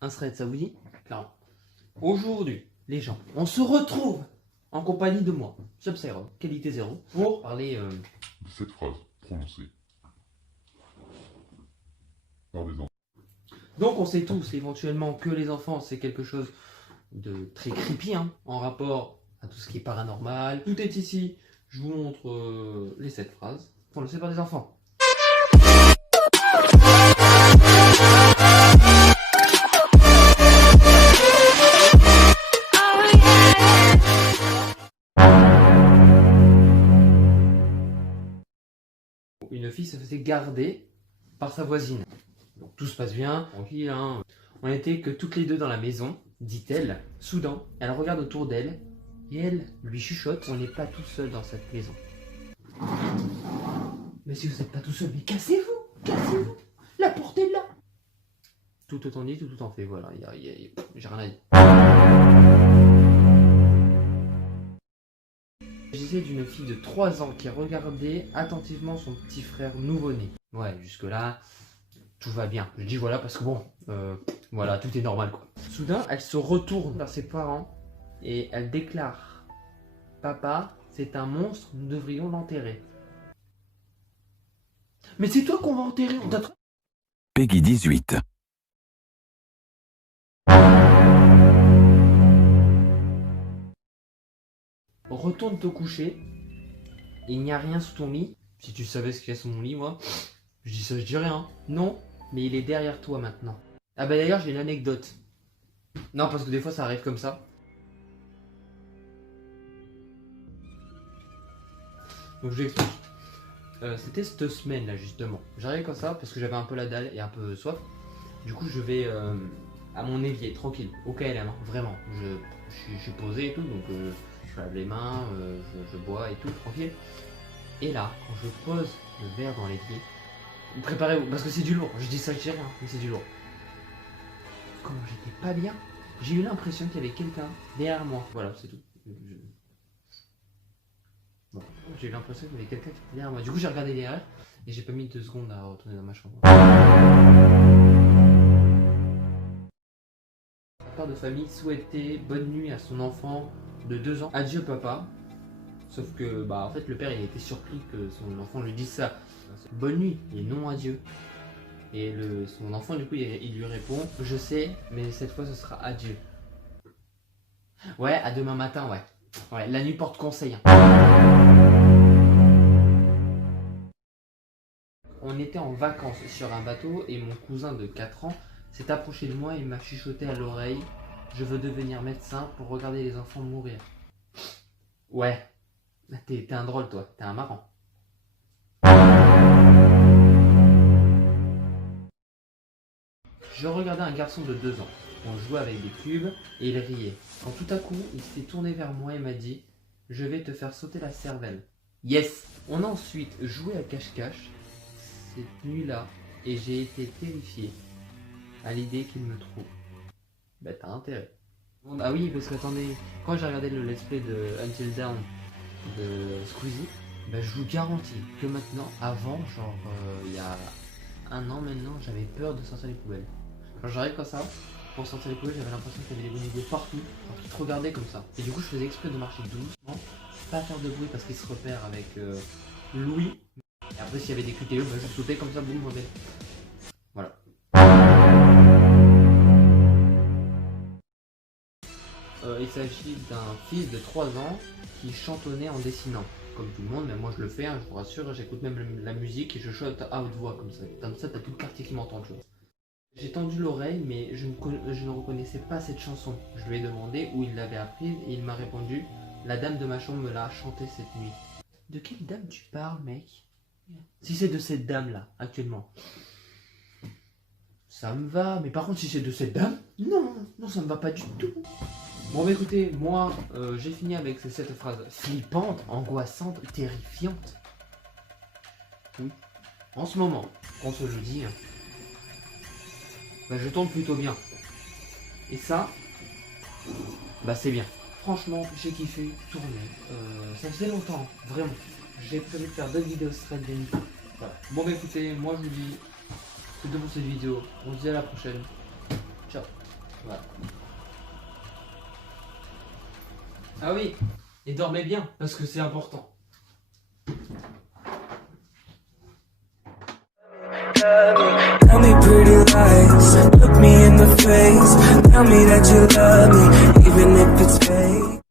un thread, ça vous dit? Clairement. Aujourd'hui, les gens, on se retrouve en compagnie de moi, Sub-Zero, qualité 0, pour parler de cette phrase prononcée par des enfants. Donc on sait tous éventuellement que les enfants c'est quelque chose de très creepy hein, en rapport à tout ce qui est paranormal. Tout est ici, je vous montre les 7 phrases prononcées par des enfants. Une fille se faisait garder par sa voisine. Donc tout se passe bien, tranquille. Hein. On n'était que toutes les deux dans la maison, dit-elle. Soudain, elle regarde autour d'elle et elle lui chuchote. On n'est pas tout seul dans cette maison. Mais si vous n'êtes pas tout seul, mais cassez-vous, cassez-vous. La porte est là. Tout autant dit, tout autant fait. Voilà, j'ai rien à dire. Il s'agissait d'une fille de 3 ans qui regardait attentivement son petit frère nouveau-né. Ouais, jusque-là, tout va bien. Je dis voilà parce que bon, voilà, tout est normal quoi. Soudain, elle se retourne vers ses parents et elle déclare « Papa, c'est un monstre, nous devrions l'enterrer. » Mais c'est toi qu'on va enterrer, on t'a... Peggy 18. Retourne te coucher, il n'y a rien sous ton lit. Si tu savais ce qu'il y a sous mon lit, moi, je dis ça, je dis rien. Non, mais il est derrière toi maintenant. Ah bah d'ailleurs, j'ai une anecdote. Non, parce que des fois, ça arrive comme ça. Donc je vous explique. C'était cette semaine là justement. J'arrive comme ça parce que j'avais un peu la dalle et un peu soif. Du coup, je vais à mon évier, tranquille, au KLM, hein, vraiment. Je suis posé et tout, donc je lave les mains, je bois et tout, tranquille. Et là, quand je pose le verre dans l'évier, préparez-vous, parce que c'est du lourd, je dis ça, je dis rien, mais c'est du lourd. Quand j'étais pas bien, j'ai eu l'impression qu'il y avait quelqu'un derrière moi. Voilà, c'est tout. Bon, j'ai eu l'impression qu'il y avait quelqu'un qui était derrière moi. Du coup, j'ai regardé derrière et j'ai pas mis 2 secondes à retourner dans ma chambre. Père de famille souhaitait bonne nuit à son enfant de 2 ans. Adieu papa. Sauf que bah en fait le père il a été surpris que son enfant lui dise ça. Bonne nuit et non adieu. Et son enfant du coup il lui répond je sais mais cette fois ce sera adieu. Ouais, à demain matin, ouais. Ouais, la nuit porte conseil. Hein. On était en vacances sur un bateau et mon cousin de 4 ans s'est approché de moi et m'a chuchoté à l'oreille « Je veux devenir médecin pour regarder les enfants mourir. » Ouais, t'es un drôle toi, t'es un marrant. Je regardais un garçon de 2 ans. On jouait avec des cubes et il riait. Quand tout à coup, il s'est tourné vers moi et m'a dit « Je vais te faire sauter la cervelle. » Yes. On a ensuite joué à cache-cache cette nuit-là et j'ai été terrifié à l'idée qu'il me trouve. Bah t'as intérêt. Ah oui, parce que attendez, quand j'ai regardé le let's play de Until Dawn de Squeezie, bah je vous garantis que maintenant, avant, genre il y a 1 an maintenant, j'avais peur de sortir les poubelles. Quand j'arrive comme ça, pour sortir les poubelles, j'avais l'impression qu'il y avait des bonnes idées partout, alors qu'ils te regardaient comme ça. Et du coup, je faisais exprès de marcher doucement, pas faire de bruit parce qu'ils se repèrent avec Louis. Et après, s'il y avait des QTE, bah, je sautais comme ça, boum, je revenais. Voilà. Il s'agit d'un fils de 3 ans qui chantonnait en dessinant. Comme tout le monde, mais moi je le fais, hein, je vous rassure, j'écoute même la musique et je chante à haute voix comme ça. Comme ça, t'as tout le quartier qui m'entend, tu vois. J'ai tendu l'oreille, mais je ne reconnaissais pas cette chanson. Je lui ai demandé où il l'avait apprise et il m'a répondu « La dame de ma chambre me l'a chantée cette nuit. » De quelle dame tu parles, mec? Si c'est de cette dame-là, actuellement. Ça me va, mais par contre si c'est de cette dame, non, non ça me va pas du tout. Bon bah écoutez, moi j'ai fini avec ces 7 phrases flippantes, angoissantes, terrifiantes. Oui. En ce moment, on se le dit, bah je tombe plutôt bien. Et ça, bah c'est bien. Franchement, j'ai kiffé tourner. Ça faisait longtemps, vraiment. J'ai prévu de faire 2 vidéos straight bientôt. Voilà. Bon bah écoutez, moi je vous dis, c'est tout pour cette vidéo. On se dit à la prochaine. Ciao. Voilà. Ah oui, et dormez bien, parce que c'est important. Tell me pretty lies, look me in the face. Tell me that you love me.